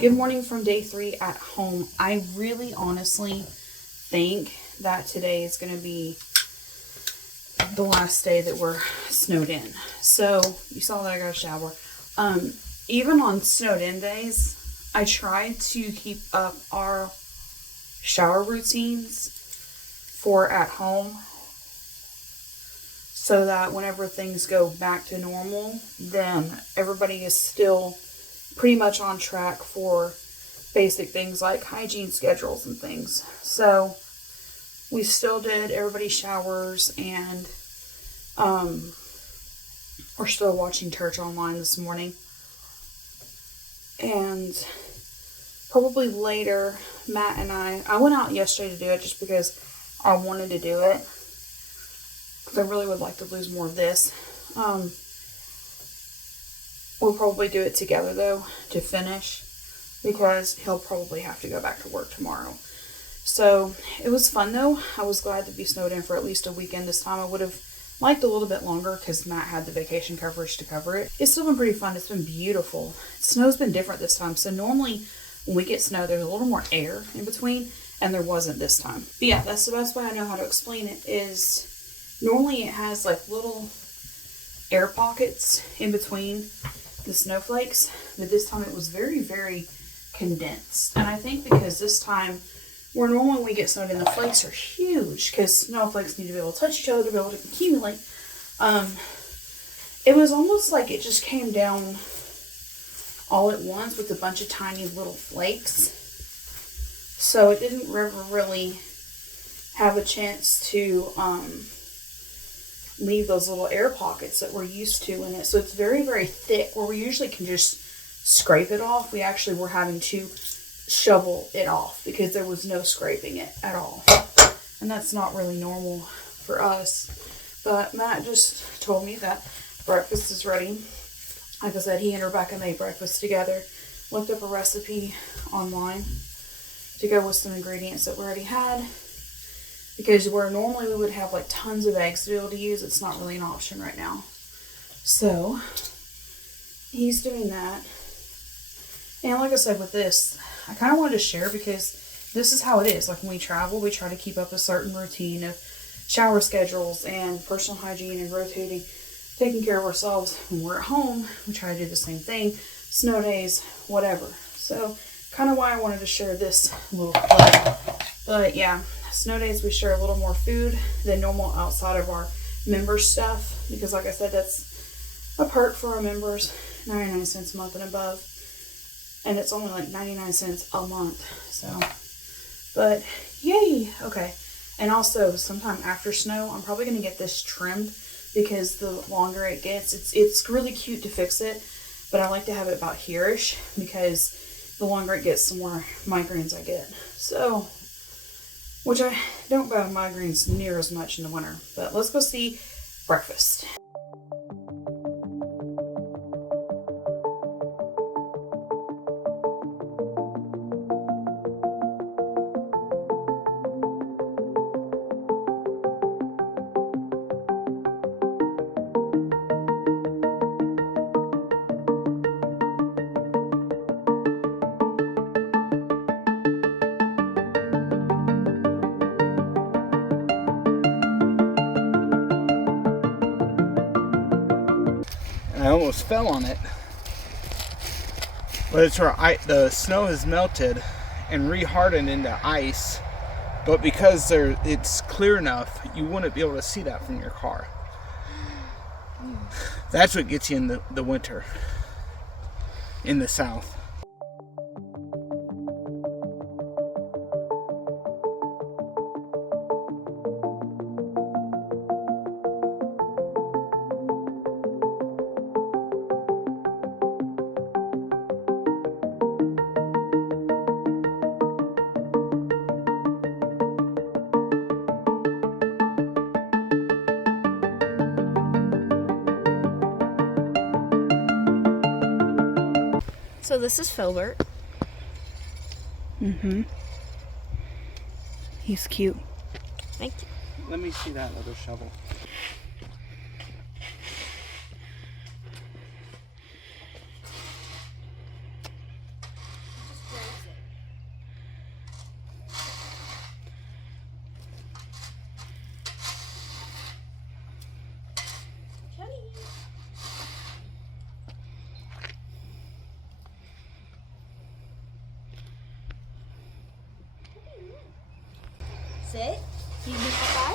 Good morning from day 3 at home. I really honestly think that today is going to be the last day that we're snowed in. So you saw that I got a shower. Even on snowed in days, I try to keep up our shower routines for at home so that whenever things go back to normal, then everybody is still pretty much on track for basic things like hygiene schedules and things. So we still did everybody's showers, and we're still watching church online this morning. And probably later, Matt and I went out yesterday to do it just because I wanted to do it. Because I really would like to lose more of this. We'll probably do it together though to finish, because he'll probably have to go back to work tomorrow. So it was fun though. I was glad to be snowed in for at least a weekend this time. I would have liked a little bit longer because Matt had the vacation coverage to cover it. It's still been pretty fun. It's been beautiful. Snow's been different this time. So normally when we get snow, there's a little more air in between, and there wasn't this time. But yeah, that's the best way I know how to explain it. Is normally it has like little air pockets in between the snowflakes, but this time it was very, very condensed. And I think because this time, where normally when we get snowed in, the flakes are huge because snowflakes need to be able to touch each other to be able to accumulate. It was almost like it just came down all at once with a bunch of tiny little flakes. So it didn't ever really have a chance to leave those little air pockets that we're used to in it. So it's very, very thick, where we usually can just scrape it off. We actually were having to shovel it off because there was no scraping it at all. And that's not really normal for us. But Matt just told me that breakfast is ready. Like I said, he and Rebecca made breakfast together. Looked up a recipe online to go with some ingredients that we already had. Because where normally we would have like tons of eggs to be able to use, it's not really an option right now. So he's doing that. And like I said with this, I kind of wanted to share because this is how it is. Like when we travel, we try to keep up a certain routine of shower schedules and personal hygiene and rotating, taking care of ourselves. When we're at home, we try to do the same thing. Snow days, whatever. So kind of why I wanted to share this little clip. But yeah, snow days we share a little more food than normal outside of our member stuff. Because like I said, that's a perk for our members, 99 cents a month and above. And it's only like 99 cents a month. So, but yay. Okay. And also sometime after snow, I'm probably going to get this trimmed because the longer it gets, it's really cute to fix it. But I like to have it about here-ish because the longer it gets, the more migraines I get. So, which I don't have migraines near as much in the winter. But let's go see breakfast. I almost fell on it, but it's where the snow has melted and re-hardened into ice, but because it's clear enough, you wouldn't be able to see that from your car. That's what gets you in the winter in the South. So this is Filbert. He's cute. Thank you. Let me see that other shovel. sit. You can do high